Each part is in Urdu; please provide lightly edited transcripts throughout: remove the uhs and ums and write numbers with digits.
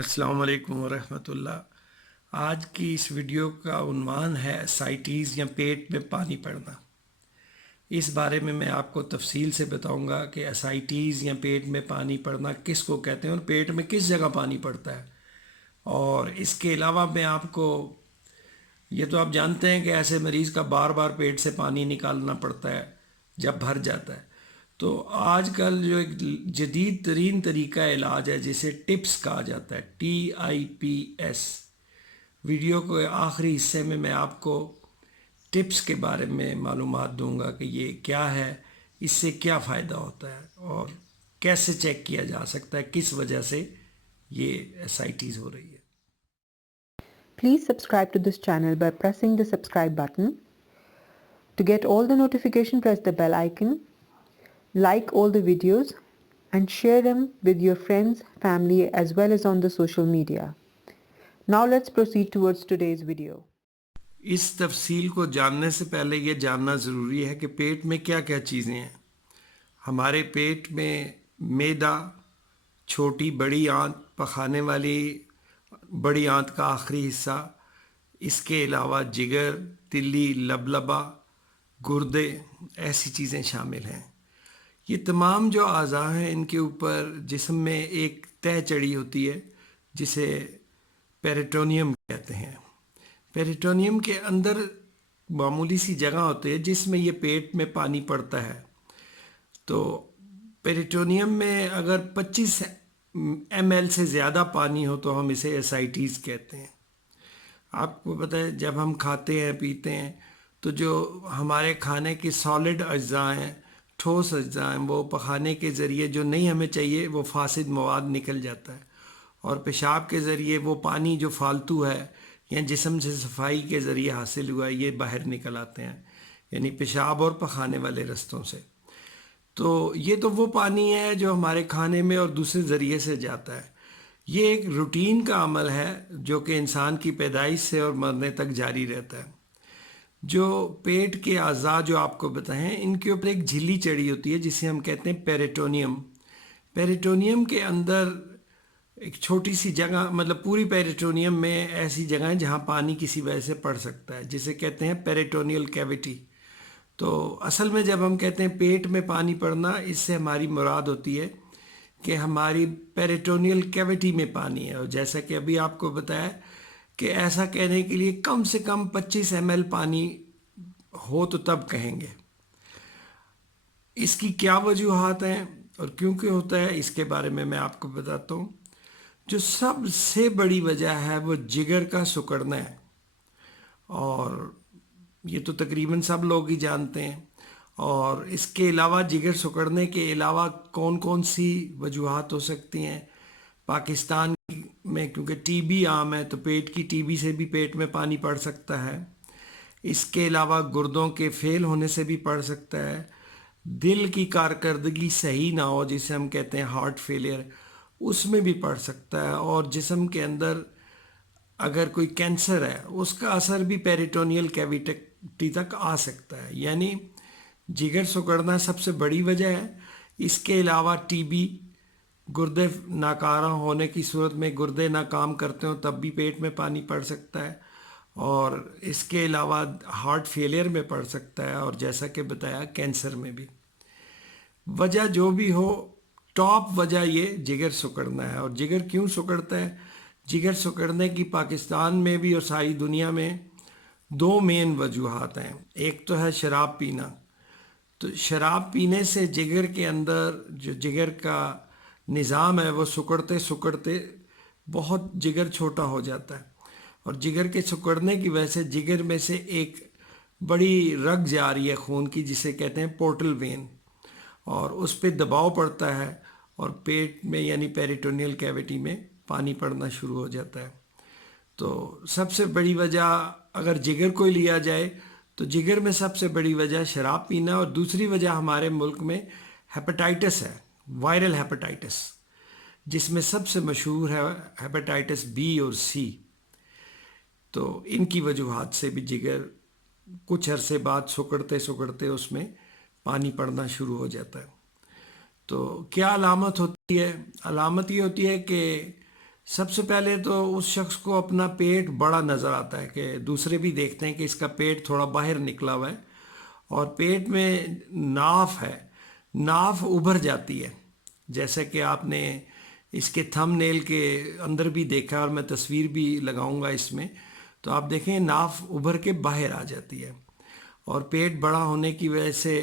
السلام علیکم ورحمۃ اللہ۔ آج کی اس ویڈیو کا عنوان ہے اسائٹیز یا پیٹ میں پانی پڑنا۔ اس بارے میں آپ کو تفصیل سے بتاؤں گا کہ اسائٹیز یا پیٹ میں پانی پڑنا کس کو کہتے ہیں اور پیٹ میں کس جگہ پانی پڑتا ہے۔ اور اس کے علاوہ میں آپ کو یہ تو آپ جانتے ہیں کہ ایسے مریض کا بار بار پیٹ سے پانی نکالنا پڑتا ہے جب بھر جاتا ہے، تو آج کل جو ایک جدید ترین طریقہ علاج ہے جسے ٹپس کہا جاتا ہے، TIPS۔ ویڈیو کے آخری حصے میں آپ کو ٹپس کے بارے میں معلومات دوں گا کہ یہ کیا ہے، اس سے کیا فائدہ ہوتا ہے اور کیسے چیک کیا جا سکتا ہے کس وجہ سے یہ اسائٹیز ہو رہی ہے۔ Please subscribe to this channel by pressing the subscribe button. To get all the notification, press the bell icon, like all the videos and share them with your friends, family as well as on the social media. Now let's proceed towards today's video. اس تفصیل کو جاننے سے پہلے یہ جاننا ضروری ہے کہ پیٹ میں کیا کیا چیزیں ہیں۔ ہمارے پیٹ میں معدہ، چھوٹی بڑی آنت، پخانے والی بڑی آنت کا آخری حصہ، اس کے علاوہ جگر، تلی، لبلبہ، گردے، ایسی چیزیں شامل ہیں۔ یہ تمام جو اعضاء ہیں ان کے اوپر جسم میں ایک تہہ چڑھی ہوتی ہے جسے پیریٹونیم کہتے ہیں۔ پیریٹونیم کے اندر معمولی سی جگہ ہوتی ہے جس میں یہ پیٹ میں پانی پڑتا ہے۔ تو پیریٹونیم میں اگر 25 ml سے زیادہ پانی ہو تو ہم اسے اسائٹیز کہتے ہیں۔ آپ کو پتہ ہے جب ہم کھاتے ہیں پیتے ہیں تو جو ہمارے کھانے کے سالڈ اجزاء ہیں، ٹھوس اجزاء ہیں، وہ پخانے کے ذریعے جو نہیں ہمیں چاہیے وہ فاسد مواد نکل جاتا ہے، اور پیشاب کے ذریعے وہ پانی جو فالتو ہے یا جسم سے صفائی کے ذریعے حاصل ہوا ہے یہ باہر نکل آتے ہیں، یعنی پیشاب اور پخانے والے رستوں سے۔ تو یہ تو وہ پانی ہے جو ہمارے کھانے میں اور دوسرے ذریعے سے جاتا ہے۔ یہ ایک روٹین کا عمل ہے جو کہ انسان کی پیدائش سے اور مرنے تک جاری رہتا ہے۔ جو پیٹ کے اعضاء جو آپ کو بتائیں ان کے اوپر ایک جھلی چڑھی ہوتی ہے جسے ہم کہتے ہیں پیریٹونیم۔ پیریٹونیم کے اندر ایک چھوٹی سی جگہ، مطلب پوری پیریٹونیم میں ایسی جگہیں جہاں پانی کسی وجہ سے پڑ سکتا ہے جسے کہتے ہیں پیریٹونیل کیویٹی۔ تو اصل میں جب ہم کہتے ہیں پیٹ میں پانی پڑنا، اس سے ہماری مراد ہوتی ہے کہ ہماری پیریٹونیل کیویٹی میں پانی ہے، اور جیسا کہ ابھی آپ کو بتایا کہ ایسا کہنے کے لیے کم سے کم 25 ml پانی ہو تو تب کہیں گے۔ اس کی کیا وجوہات ہیں اور کیوں کہ ہوتا ہے اس کے بارے میں آپ کو بتاتا ہوں۔ جو سب سے بڑی وجہ ہے وہ جگر کا سکڑنا ہے، اور یہ تو تقریباً سب لوگ ہی جانتے ہیں۔ اور اس کے علاوہ جگر سکڑنے کے علاوہ کون کون سی وجوہات ہو سکتی ہیں؟ پاکستان میں کیونکہ ٹی بی عام ہے تو پیٹ کی ٹی بی سے بھی پیٹ میں پانی پڑ سکتا ہے۔ اس کے علاوہ گردوں کے فیل ہونے سے بھی پڑ سکتا ہے۔ دل کی کارکردگی صحیح نہ ہو جسے ہم کہتے ہیں ہارٹ فیلئر، اس میں بھی پڑ سکتا ہے۔ اور جسم کے اندر اگر کوئی کینسر ہے اس کا اثر بھی پیریٹونیل کیویٹی تک آ سکتا ہے، یعنی جگر سکڑنا سب سے بڑی وجہ ہے۔ اس کے علاوہ ٹی بی، گردے ناکارہ ہونے کی صورت میں گردے نہ کام کرتے ہوں تب بھی پیٹ میں پانی پڑ سکتا ہے، اور اس کے علاوہ ہارٹ فیلئر میں پڑ سکتا ہے، اور جیسا کہ بتایا کینسر میں بھی۔ وجہ جو بھی ہو، ٹاپ وجہ یہ جگر سکڑنا ہے۔ اور جگر کیوں سکڑتا ہے؟ جگر سکڑنے کی پاکستان میں بھی اور ساری دنیا میں 2 مین وجوہات ہیں۔ ایک تو ہے شراب پینا، تو شراب پینے سے جگر کے اندر جو جگر کا نظام ہے وہ سکڑتے سکڑتے بہت جگر چھوٹا ہو جاتا ہے، اور جگر کے سکڑنے کی وجہ سے جگر میں سے ایک بڑی رگ جا رہی ہے خون کی جسے کہتے ہیں پورٹل وین، اور اس پہ دباؤ پڑتا ہے اور پیٹ میں یعنی پیریٹونیل کیویٹی میں پانی پڑنا شروع ہو جاتا ہے۔ تو سب سے بڑی وجہ اگر جگر کو لیا جائے تو جگر میں سب سے بڑی وجہ شراب پینا، اور دوسری وجہ ہمارے ملک میں ہیپاٹائٹس ہے، وائرل ہیپاٹائٹس، جس میں سب سے مشہور ہے ہیپاٹائٹس بی اور سی۔ تو ان کی وجوہات سے بھی جگر کچھ عرصے بعد سکڑتے سکڑتے اس میں پانی پڑنا شروع ہو جاتا ہے۔ تو کیا علامت ہوتی ہے؟ علامت یہ ہوتی ہے کہ سب سے پہلے تو اس شخص کو اپنا پیٹ بڑا نظر آتا ہے، کہ دوسرے بھی دیکھتے ہیں کہ اس کا پیٹ تھوڑا باہر نکلا ہوا ہے، اور پیٹ میں ناف ہے، ناف ابھر جاتی ہے، جیسے کہ آپ نے اس کے تھم نیل کے اندر بھی دیکھا، اور میں تصویر بھی لگاؤں گا اس میں، تو آپ دیکھیں ناف ابھر کے باہر آ جاتی ہے، اور پیٹ بڑا ہونے کی وجہ سے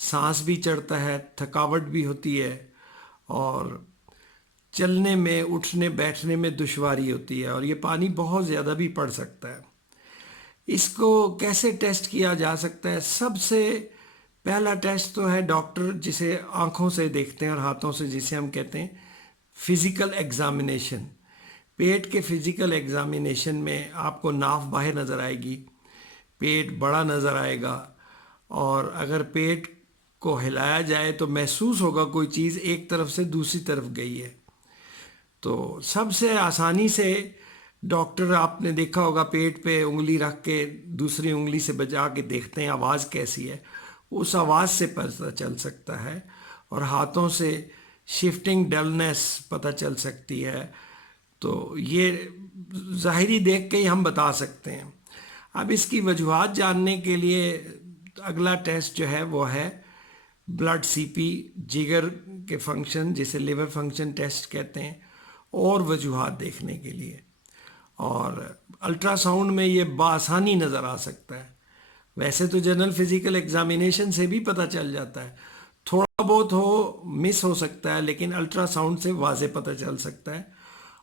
سانس بھی چڑھتا ہے، تھکاوٹ بھی ہوتی ہے، اور چلنے میں اٹھنے بیٹھنے میں دشواری ہوتی ہے، اور یہ پانی بہت زیادہ بھی پڑ سکتا ہے۔ اس کو کیسے ٹیسٹ کیا جا سکتا ہے؟ سب سے پہلا ٹیسٹ تو ہے ڈاکٹر جسے آنکھوں سے دیکھتے ہیں اور ہاتھوں سے، جسے ہم کہتے ہیں فزیکل ایگزامینیشن۔ پیٹ کے فزیکل ایگزامینیشن میں آپ کو ناف باہر نظر آئے گی، پیٹ بڑا نظر آئے گا، اور اگر پیٹ کو ہلایا جائے تو محسوس ہوگا کوئی چیز ایک طرف سے دوسری طرف گئی ہے۔ تو سب سے آسانی سے ڈاکٹر، آپ نے دیکھا ہوگا، پیٹ پہ انگلی رکھ کے دوسری انگلی سے بجا کے دیکھتے ہیں آواز کیسی ہے، اس آواز سے پتہ چل سکتا ہے، اور ہاتھوں سے شفٹنگ ڈلنس پتہ چل سکتی ہے۔ تو یہ ظاہری دیکھ کے ہی ہم بتا سکتے ہیں۔ اب اس کی وجوہات جاننے کے لیے اگلا ٹیسٹ جو ہے وہ ہے بلڈ سی پی، جگر کے فنکشن، جسے لیور فنکشن ٹیسٹ کہتے ہیں، اور وجوہات دیکھنے کے لیے۔ اور الٹرا ساؤنڈ میں یہ بآسانی نظر آ سکتا ہے۔ ویسے تو جنرل فزیکل ایگزامینیشن سے بھی پتہ چل جاتا ہے، تھوڑا بہت مس ہو سکتا ہے، لیکن الٹرا ساؤنڈ سے واضح پتہ چل سکتا ہے،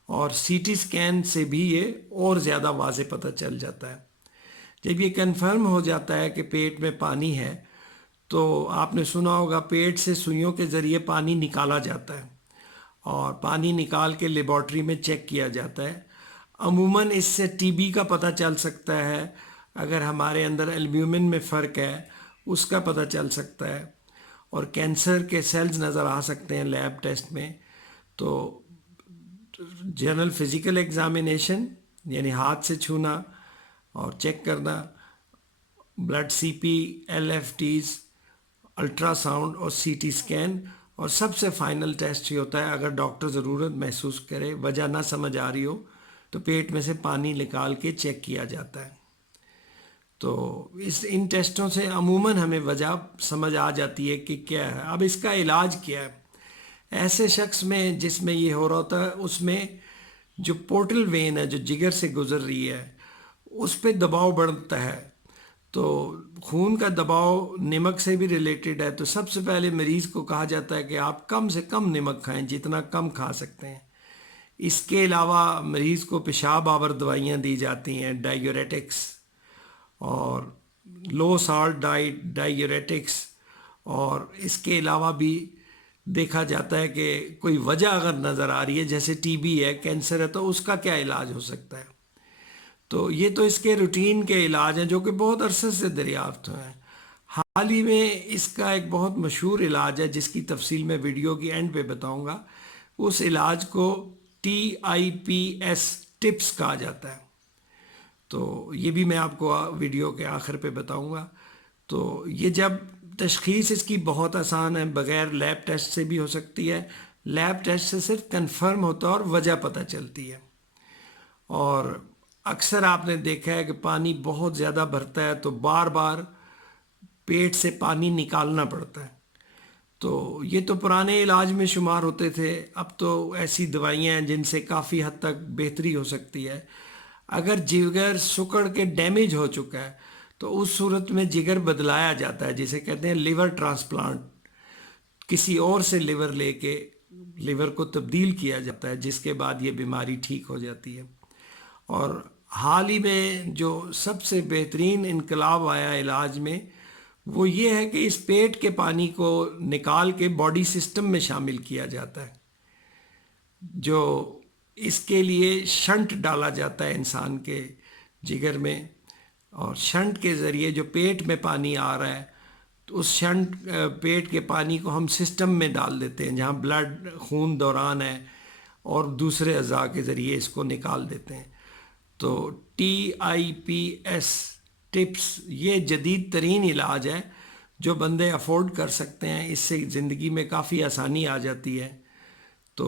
اور سی ٹی اسکین سے بھی یہ اور زیادہ واضح پتہ چل جاتا ہے۔ جب یہ کنفرم ہو جاتا ہے کہ پیٹ میں پانی ہے، تو آپ نے سنا ہوگا پیٹ سے سوئیوں کے ذریعے پانی نکالا جاتا ہے، اور پانی نکال کے لیبارٹری میں چیک کیا جاتا ہے۔ عموماً اس سے ٹی بی کا پتہ چل سکتا ہے، اگر ہمارے اندر البیومن میں فرق ہے اس کا پتہ چل سکتا ہے، اور کینسر کے سیلز نظر آ سکتے ہیں لیب ٹیسٹ میں۔ تو جنرل فزیکل ایگزامینیشن یعنی ہاتھ سے چھونا اور چیک کرنا، blood C P, L F Ts, ultrasound اور سی ٹی اسکین، اور سب سے فائنل ٹیسٹ یہ ہوتا ہے، اگر ڈاکٹر ضرورت محسوس کرے، وجہ نہ سمجھ آ رہی ہو، تو پیٹ میں سے پانی نکال کے چیک کیا جاتا ہے۔ تو ان ٹیسٹوں سے عموماً ہمیں وجہ سمجھ آ جاتی ہے کہ کیا ہے۔ اب اس کا علاج کیا ہے؟ ایسے شخص میں جس میں یہ ہو رہا ہوتا ہے، اس میں جو پورٹل وین ہے جو جگر سے گزر رہی ہے، اس پہ دباؤ بڑھتا ہے۔ تو خون کا دباؤ نمک سے بھی ریلیٹڈ ہے، تو سب سے پہلے مریض کو کہا جاتا ہے کہ آپ کم سے کم نمک کھائیں، جتنا کم کھا سکتے ہیں۔ اس کے علاوہ مریض کو پیشاب آور دوائیاں دی جاتی ہیں، ڈائیوریٹکس، اور لو سالٹ ڈائٹ، ڈائیوریٹکس، اور اس کے علاوہ بھی دیکھا جاتا ہے کہ کوئی وجہ اگر نظر آ رہی ہے، جیسے ٹی بی ہے، کینسر ہے، تو اس کا کیا علاج ہو سکتا ہے۔ تو یہ تو اس کے روٹین کے علاج ہیں جو کہ بہت عرصے سے دریافت ہوئے ہیں۔ حال ہی میں اس کا ایک بہت مشہور علاج ہے، جس کی تفصیل میں ویڈیو کی اینڈ پہ بتاؤں گا۔ اس علاج کو TIPS ٹپس کہا جاتا ہے، تو یہ بھی میں آپ کو ویڈیو کے آخر پہ بتاؤں گا۔ تو یہ جب تشخیص اس کی بہت آسان ہے، بغیر لیب ٹیسٹ سے بھی ہو سکتی ہے، لیب ٹیسٹ سے صرف کنفرم ہوتا ہے اور وجہ پتہ چلتی ہے۔ اور اکثر آپ نے دیکھا ہے کہ پانی بہت زیادہ بھرتا ہے تو بار بار پیٹ سے پانی نکالنا پڑتا ہے۔ تو یہ تو پرانے علاج میں شمار ہوتے تھے، اب تو ایسی دوائیاں ہیں جن سے کافی حد تک بہتری ہو سکتی ہے۔ اگر جگر سکڑ کے ڈیمیج ہو چکا ہے تو اس صورت میں جگر بدلایا جاتا ہے، جسے کہتے ہیں لیور ٹرانسپلانٹ، کسی اور سے لیور لے کے لیور کو تبدیل کیا جاتا ہے، جس کے بعد یہ بیماری ٹھیک ہو جاتی ہے۔ اور حال ہی میں جو سب سے بہترین انقلاب آیا علاج میں، وہ یہ ہے کہ اس پیٹ کے پانی کو نکال کے باڈی سسٹم میں شامل کیا جاتا ہے، جو اس کے لیے شنٹ ڈالا جاتا ہے انسان کے جگر میں، اور شنٹ کے ذریعے جو پیٹ میں پانی آ رہا ہے، تو اس شنٹ پیٹ کے پانی کو ہم سسٹم میں ڈال دیتے ہیں، جہاں بلڈ خون دوران ہے، اور دوسرے اعضاء کے ذریعے اس کو نکال دیتے ہیں۔ تو TIPS ٹپس یہ جدید ترین علاج ہے جو بندے افورڈ کر سکتے ہیں، اس سے زندگی میں کافی آسانی آ جاتی ہے۔ تو